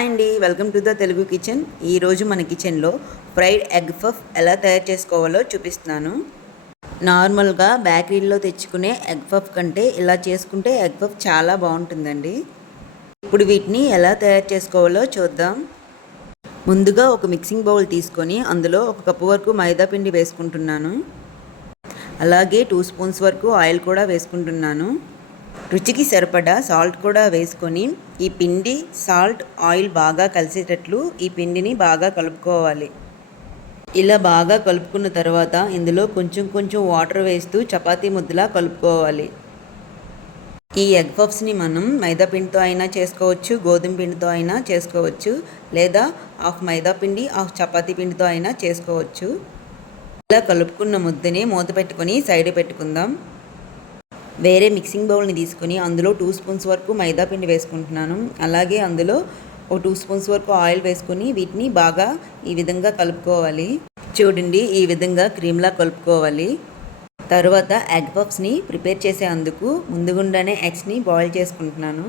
Hi అండి welcome to the Telugu kitchen. ఈరోజు మన కిచెన్లో ఫ్రైడ్ ఎగ్ పఫ్ ఎలా తయారు చేసుకోవాలో చూపిస్తున్నాను. నార్మల్గా బేకరీలో తెచ్చుకునే ఎగ్ పఫ్ కంటే ఇలా చేసుకుంటే ఎగ్ పఫ్ చాలా బాగుంటుందండి. ఇప్పుడు వీటిని ఎలా తయారు చేసుకోవాలో చూద్దాం. ముందుగా ఒక మిక్సింగ్ బౌల్ తీసుకొని అందులో ఒక కప్పు వరకు మైదా పిండి వేసుకుంటున్నాను. అలాగే టూ స్పూన్స్ వరకు ఆయిల్ కూడా వేసుకుంటున్నాను. రుచికి సరిపడా సాల్ట్ కూడా వేసుకొని ఈ పిండి సాల్ట్ ఆయిల్ బాగా కలిసేటట్లు ఈ పిండిని బాగా కలుపుకోవాలి. ఇలా బాగా కలుపుకున్న తర్వాత ఇందులో కొంచెం కొంచెం వాటర్ వేస్తూ చపాతీ ముద్దలా కలుపుకోవాలి. ఈ ఎగ్ పఫ్స్ని మనం మైదా పిండితో అయినా చేసుకోవచ్చు గోధుమ పిండితో అయినా చేసుకోవచ్చు లేదా హాఫ్ మైదా పిండి హాఫ్ చపాతీ పిండితో అయినా చేసుకోవచ్చు. ఇలా కలుపుకున్న ముద్దని మూత పెట్టుకొని సైడ్ పెట్టుకుందాం. వేరే మిక్సింగ్ బౌల్ని తీసుకొని అందులో టూ స్పూన్స్ వరకు మైదా పిండి వేసుకుంటున్నాను. అలాగే అందులో ఒక టూ స్పూన్స్ వరకు ఆయిల్ వేసుకొని వీటిని బాగా ఈ విధంగా కలుపుకోవాలి. చూడండి ఈ విధంగా క్రీమ్లా కలుపుకోవాలి. తర్వాత ఎగ్ పఫ్స్ని ప్రిపేర్ చేసే అందుకు ముందుగుండానే ఎగ్స్ని బాయిల్ చేసుకుంటున్నాను.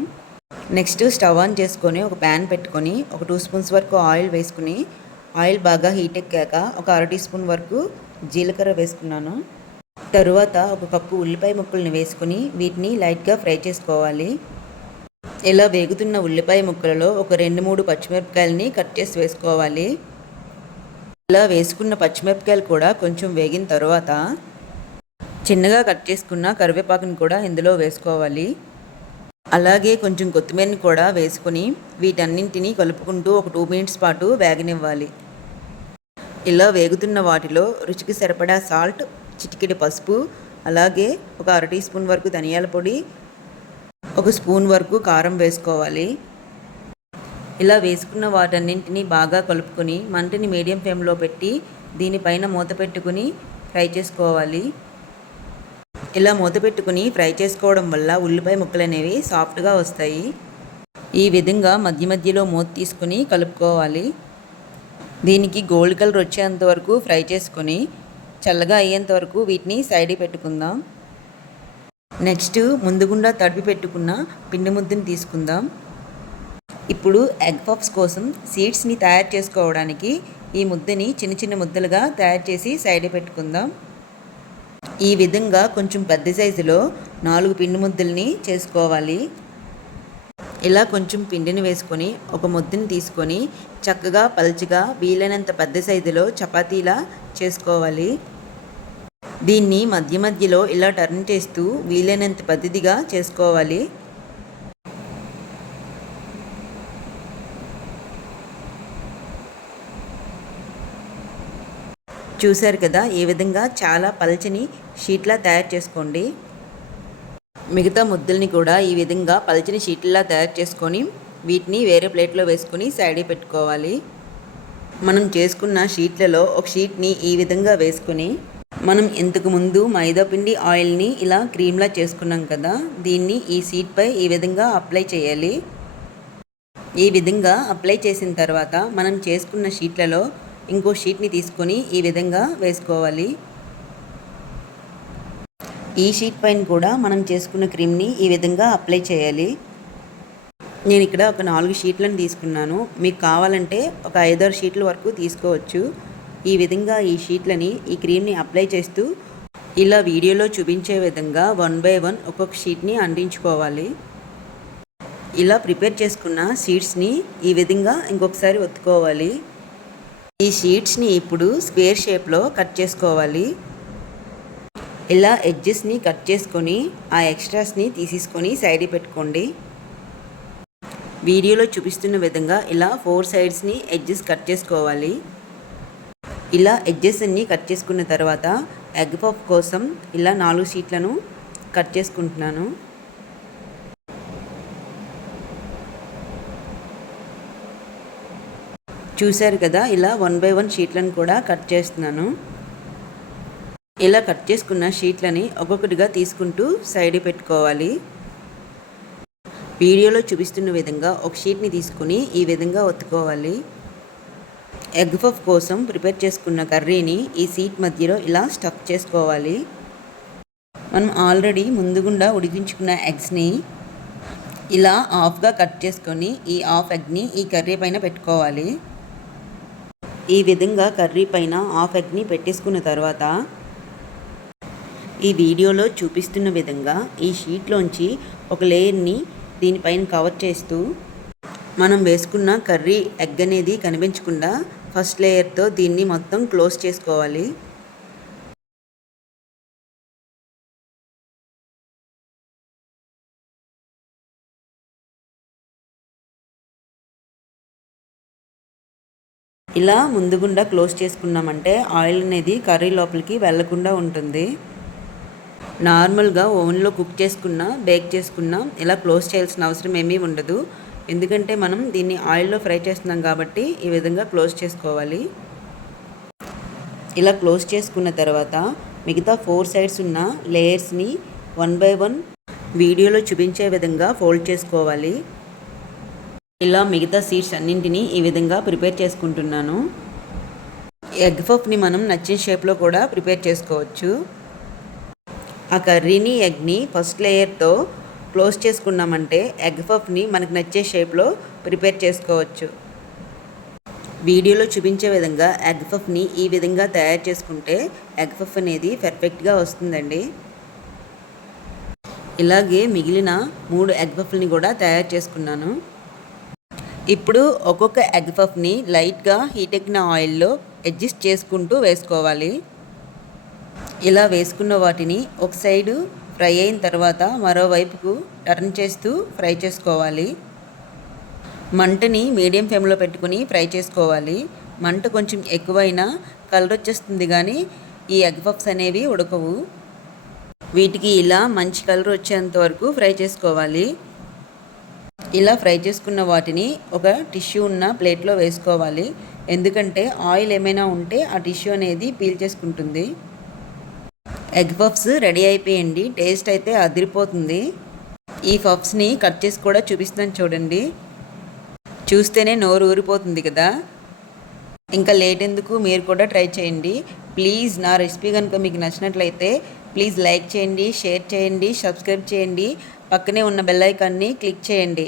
నెక్స్ట్ స్టవ్ ఆన్ చేసుకొని ఒక ప్యాన్ పెట్టుకొని ఒక టూ స్పూన్స్ వరకు ఆయిల్ వేసుకుని ఆయిల్ బాగా హీట్ ఎక్కాక ఒక అర టీ స్పూన్ వరకు జీలకర్ర వేసుకున్నాను. తరువాత ఒక కప్పు ఉల్లిపాయ ముక్కల్ని వేసుకుని వీటిని లైట్గా ఫ్రై చేసుకోవాలి. ఇలా వేగుతున్న ఉల్లిపాయ ముక్కలలో ఒక రెండు మూడు పచ్చిమిరపకాయలని కట్ చేసి వేసుకోవాలి. ఇలా వేసుకున్న పచ్చిమిరపకాయలు కూడా కొంచెం వేగిన తర్వాత చిన్నగా కట్ చేసుకున్న కరివేపాకుని కూడా ఇందులో వేసుకోవాలి. అలాగే కొంచెం కొత్తిమీరని కూడా వేసుకుని వీటన్నింటినీ కలుపుకుంటూ ఒక టూ మినిట్స్ పాటు వేగనివ్వాలి. ఇలా వేగుతున్న వాటిలో రుచికి సరిపడా సాల్ట్ చిటికెడు పసుపు అలాగే ఒక అర టీ స్పూన్ వరకు ధనియాల పొడి ఒక స్పూన్ వరకు కారం వేసుకోవాలి. ఇలా వేసుకున్న వాటన్నింటినీ బాగా కలుపుకొని మంటని మీడియం ఫ్లేమ్లో పెట్టి దీనిపైన మూత పెట్టుకుని ఫ్రై చేసుకోవాలి. ఇలా మూత పెట్టుకుని ఫ్రై చేసుకోవడం వల్ల ఉల్లిపాయ ముక్కలు అనేవి సాఫ్ట్గా వస్తాయి. ఈ విధంగా మధ్య మధ్యలో మూత తీసుకుని కలుపుకోవాలి. దీనికి గోల్డ్ కలర్ వచ్చేంత వరకు ఫ్రై చేసుకొని చల్లగా అయ్యేంత వరకు వీటిని సైడ్ పెట్టుకుందాం. నెక్స్ట్ ముందుగుండా తడిపి పెట్టుకున్న పిండి ముద్దని తీసుకుందాం. ఇప్పుడు ఎగ్ పఫ్స్ కోసం సీడ్స్ని తయారు చేసుకోవడానికి ఈ ముద్దని చిన్న చిన్న ముద్దలుగా తయారు చేసి సైడ్ పెట్టుకుందాం. ఈ విధంగా కొంచెం పెద్ద సైజులో నాలుగు పిండి ముద్దల్ని చేసుకోవాలి. ఇలా కొంచెం పిండిని వేసుకొని ఒక ముద్దని తీసుకొని చక్కగా పల్చగా వీలైనంత పెద్ద సైజులో చపాతీలా చేసుకోవాలి. దీన్ని మధ్య మధ్యలో ఇలా టర్న్ చేస్తూ వీలైనంత పద్ధతిగా చేసుకోవాలి. చూశారు కదా ఈ విధంగా చాలా పల్చని షీట్లా తయారు చేసుకోండి. మిగతా ముద్దల్ని కూడా ఈ విధంగా పల్చని షీట్లా తయారు చేసుకొని వీటిని వేరే ప్లేట్లో వేసుకొని సైడ్ పెట్టుకోవాలి. మనం చేసుకున్న షీట్లలో ఒక షీట్ని ఈ విధంగా వేసుకొని మనం ఇంతకు ముందు ఆయిల్ని ఇలా క్రీమ్లా చేసుకున్నాం కదా దీన్ని ఈ సీట్పై ఈ విధంగా అప్లై చేయాలి. ఈ విధంగా అప్లై చేసిన తర్వాత మనం చేసుకున్న షీట్లలో ఇంకో షీట్ని తీసుకొని ఈ విధంగా వేసుకోవాలి. ఈ షీట్ పైన కూడా మనం చేసుకున్న క్రీమ్ని ఈ విధంగా అప్లై చేయాలి. నేను ఇక్కడ ఒక నాలుగు షీట్లను తీసుకున్నాను. మీకు కావాలంటే ఒక ఐదారు షీట్ల వరకు తీసుకోవచ్చు. ఈ విధంగా ఈ షీట్లని ఈ క్రీమ్ని అప్లై చేస్తూ ఇలా వీడియోలో చూపించే విధంగా వన్ బై వన్ ఒక్కొక్క షీట్ని అంటించుకోవాలి. ఇలా ప్రిపేర్ చేసుకున్న షీట్స్ని ఈ విధంగా ఇంకొకసారి ఒత్తుకోవాలి. ఈ షీట్స్ని ఇప్పుడు స్క్వేర్ షేప్లో కట్ చేసుకోవాలి. ఇలా ఎడ్జెస్ని కట్ చేసుకొని ఆ ఎక్స్ట్రాస్ని తీసేసుకొని సైడ్ పెట్టుకోండి. వీడియోలో చూపిస్తున్న విధంగా ఇలా ఫోర్ సైడ్స్ని ఎడ్జెస్ కట్ చేసుకోవాలి. ఇలా ఎడ్జెస్ అన్నీ కట్ చేసుకున్న తర్వాత ఎగ్ పఫ్ కోసం ఇలా నాలుగు షీట్లను కట్ చేసుకుంటున్నాను. చూశారు కదా ఇలా వన్ బై వన్ షీట్లను కూడా కట్ చేస్తున్నాను. ఇలా కట్ చేసుకున్న షీట్లని ఒక్కొక్కటిగా తీసుకుంటూ సైడ్ పెట్టుకోవాలి. వీడియోలో చూపిస్తున్న విధంగా ఒక షీట్ని తీసుకుని ఈ విధంగా ఒత్తుకోవాలి. ఎగ్ పఫ్ కోసం ప్రిపేర్ చేసుకున్న కర్రీని ఈ సీట్ మధ్యలో ఇలా స్టఫ్ చేసుకోవాలి. మనం ఆల్రెడీ ముందుగుండా ఉడికించుకున్న ఎగ్స్ని ఇలా హాఫ్గా కట్ చేసుకొని ఈ హాఫ్ ఎగ్ని ఈ కర్రీ పైన పెట్టుకోవాలి. ఈ విధంగా కర్రీ పైన హాఫ్ ఎగ్ని పెట్టేసుకున్న తర్వాత ఈ వీడియోలో చూపిస్తున్న విధంగా ఈ షీట్లోంచి ఒక లేయర్ని దీనిపైన కవర్ చేస్తూ మనం వేసుకున్న కర్రీ ఎగ్ అనేది కనిపించకుండా ఫస్ట్ లేయర్తో దీన్ని మొత్తం క్లోజ్ చేసుకోవాలి. ఇలా ముందు గుండా క్లోజ్ చేసుకున్నామంటే ఆయిల్ అనేది కర్రీ లోపలికి వెళ్ళకుండా ఉంటుంది. నార్మల్గా ఓవెన్లో కుక్ చేసుకున్నా బేక్ చేసుకున్నా ఇలా క్లోజ్ చేయాల్సిన అవసరం ఏమీ ఉండదు. ఎందుకంటే మనం దీన్ని ఆయిల్లో ఫ్రై చేస్తున్నాం కాబట్టి ఈ విధంగా క్లోజ్ చేసుకోవాలి. ఇలా క్లోజ్ చేసుకున్న తర్వాత మిగతా ఫోర్ సైడ్స్ ఉన్న లేయర్స్ని వన్ బై వన్ వీడియోలో చూపించే విధంగా ఫోల్డ్ చేసుకోవాలి. ఇలా మిగతా సీడ్స్ అన్నింటినీ ఈ విధంగా ప్రిపేర్ చేసుకుంటున్నాను. ఎగ్ పఫ్ని మనం నచ్చిన షేప్లో కూడా ప్రిపేర్ చేసుకోవచ్చు. ఆ కర్రీని ఎగ్ని ఫస్ట్ లేయర్తో క్లోజ్ చేసుకున్నామంటే ఎగ్ పఫ్ని మనకు నచ్చే షేప్లో ప్రిపేర్ చేసుకోవచ్చు. వీడియోలో చూపించే విధంగా ఎగ్ పఫ్ని ఈ విధంగా తయారు చేసుకుంటే ఎగ్ పఫ్ అనేది పర్ఫెక్ట్గా వస్తుందండి. ఇలాగే మిగిలిన మూడు ఎగ్ పఫ్ని కూడా తయారు చేసుకున్నాను. ఇప్పుడు ఒక్కొక్క ఎగ్ పఫ్ని లైట్గా హీట్ ఎక్కిన ఆయిల్లో అడ్జస్ట్ చేసుకుంటూ వేసుకోవాలి. ఇలా వేసుకున్న వాటిని ఒక సైడు ఫ్రై అయిన తర్వాత మరోవైపుకు టర్న్ చేస్తూ ఫ్రై చేసుకోవాలి. మంటని మీడియం ఫ్లేమ్లో పెట్టుకుని ఫ్రై చేసుకోవాలి. మంట కొంచెం ఎక్కువైనా కలర్ వచ్చేస్తుంది కానీ ఈ ఎగ్ పఫ్స్ అనేవి ఉడకవు. వీటికి ఇలా మంచి కలర్ వచ్చేంత వరకు ఫ్రై చేసుకోవాలి. ఇలా ఫ్రై చేసుకున్న వాటిని ఒక టిష్యూ ఉన్న ప్లేట్లో వేసుకోవాలి. ఎందుకంటే ఆయిల్ ఏమైనా ఉంటే ఆ టిష్యూ అనేది పీల్ చేసుకుంటుంది. ఎగ్ పఫ్స్ రెడీ అయిపోయండి టేస్ట్ అయితే అదిరిపోతుంది. ఈ పఫ్స్ని కట్ చేసి కూడా చూపిస్తాను చూడండి. చూస్తేనే నోరు ఊరిపోతుంది కదా. ఇంకా లేట్ ఎందుకు? మీరు కూడా ట్రై చేయండి. ప్లీజ్ నా రెసిపీ కనుక మీకు నచ్చినట్లయితే ప్లీజ్ లైక్ చేయండి షేర్ చేయండి సబ్స్క్రైబ్ చేయండి. పక్కనే ఉన్న బెల్ ఐకాన్ని క్లిక్ చేయండి.